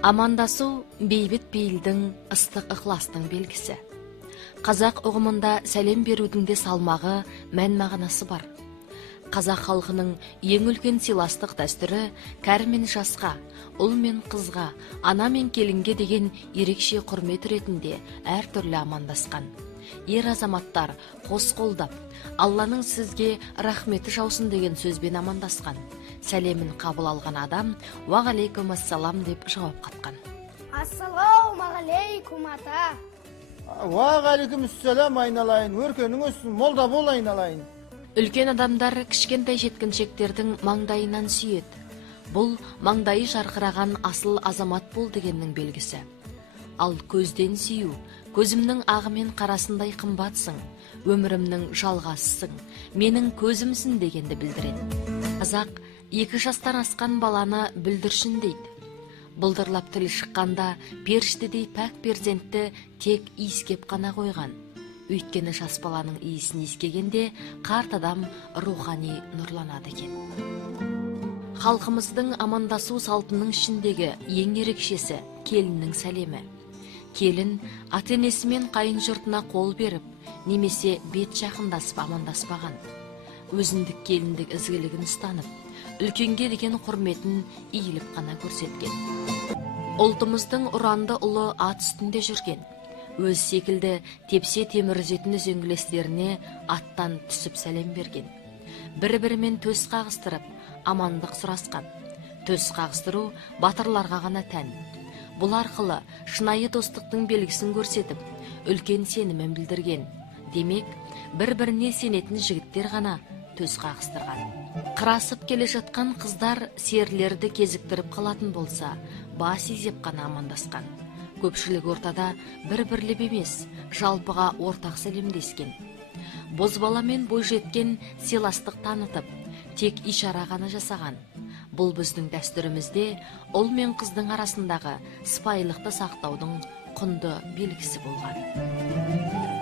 Амандасу бейбіт бейілдің ыстық ықыластың белгісі. Қазақ ұғымында сәлем берудің де салмағы, мән мағынасы бар. Қазақ халқының ең үлкен сыйластық дәстүрі кәрі мен жасқа, ұл мен қызға, ана мен келінге деген ерекше құрмет ретінде әртүрлі амандасқан. Ер азаматтар қос қолдап, Алланың сізге рахметі жаусын деген сөзбен амандасқан. Сәлемін қабыл алған адам уағалейкум ассалам деп жауап қатқан. Ассалаумағалейкум ата. Уағалейкум ассалам айналайын, өркенің өссін, молда бол айналайын. Үлкен адамдар кішкентай жеткіншектердің маңдайынан сүйеді. Бұл маңдайы жарқыраған асыл азамат бол дегеннің белгісі. Ал көзден сүйу, көзімнің ағы мен қарасындай қымбатсың, өмірімнің жалғасысың, менің көзімсің дегенді білдіреді. Қазақ 2 жастан асқан баланы бүлдіршін дейді. Бұлдырлап тілі шыққанда періштедей пәк перзентті тек иіскеп қана қойған. Өйткені жас баланың иісін иіскегенде қарт адам рухани нұрланады екен. Халқымыздың амандасу салтының ішіндегі ең ерекшесі келіннің сәлемі. Келін ата-енесі мен қайын жұртына қол беріп, немесе бет жақындасып амандаспаған. Өзіндік келіндік ізгілігін ұстанып, үлкенге деген құрметін иіліп қана көрсеткен. Ұлтымыздың ұранды ұлы ат үстінде жүрген. Өз секілді тепсе темір үзетін үзеңгілестеріне аттан түсіп сәлем берген. Бір-бірімен төс қағыстырып, амандық сұрасқан. Төс қағыстыру батырларға ғана тән. Бұл арқылы шынайы достықтың белгісін көрсетіп, үлкен сенімін білдірген. Демек, бір-біріне сенетін жігіттер ғана төс қағыстырған. Қырасып келе жатқан қыздар серлерді кезіктіріп қалатын болса, бас изеп қана амандасқан. Көпшілік ортада бір-бірлеп емес, жалпыға ортақ сәлемдескен. Бозбала мен бойжеткен сыйластық танытып, тек ишара ғана жасаған. Бұл біздің дәстүрімізде ұл мен қыздың арасындағы сыпайылықты сақтаудың құнды белгісі болған.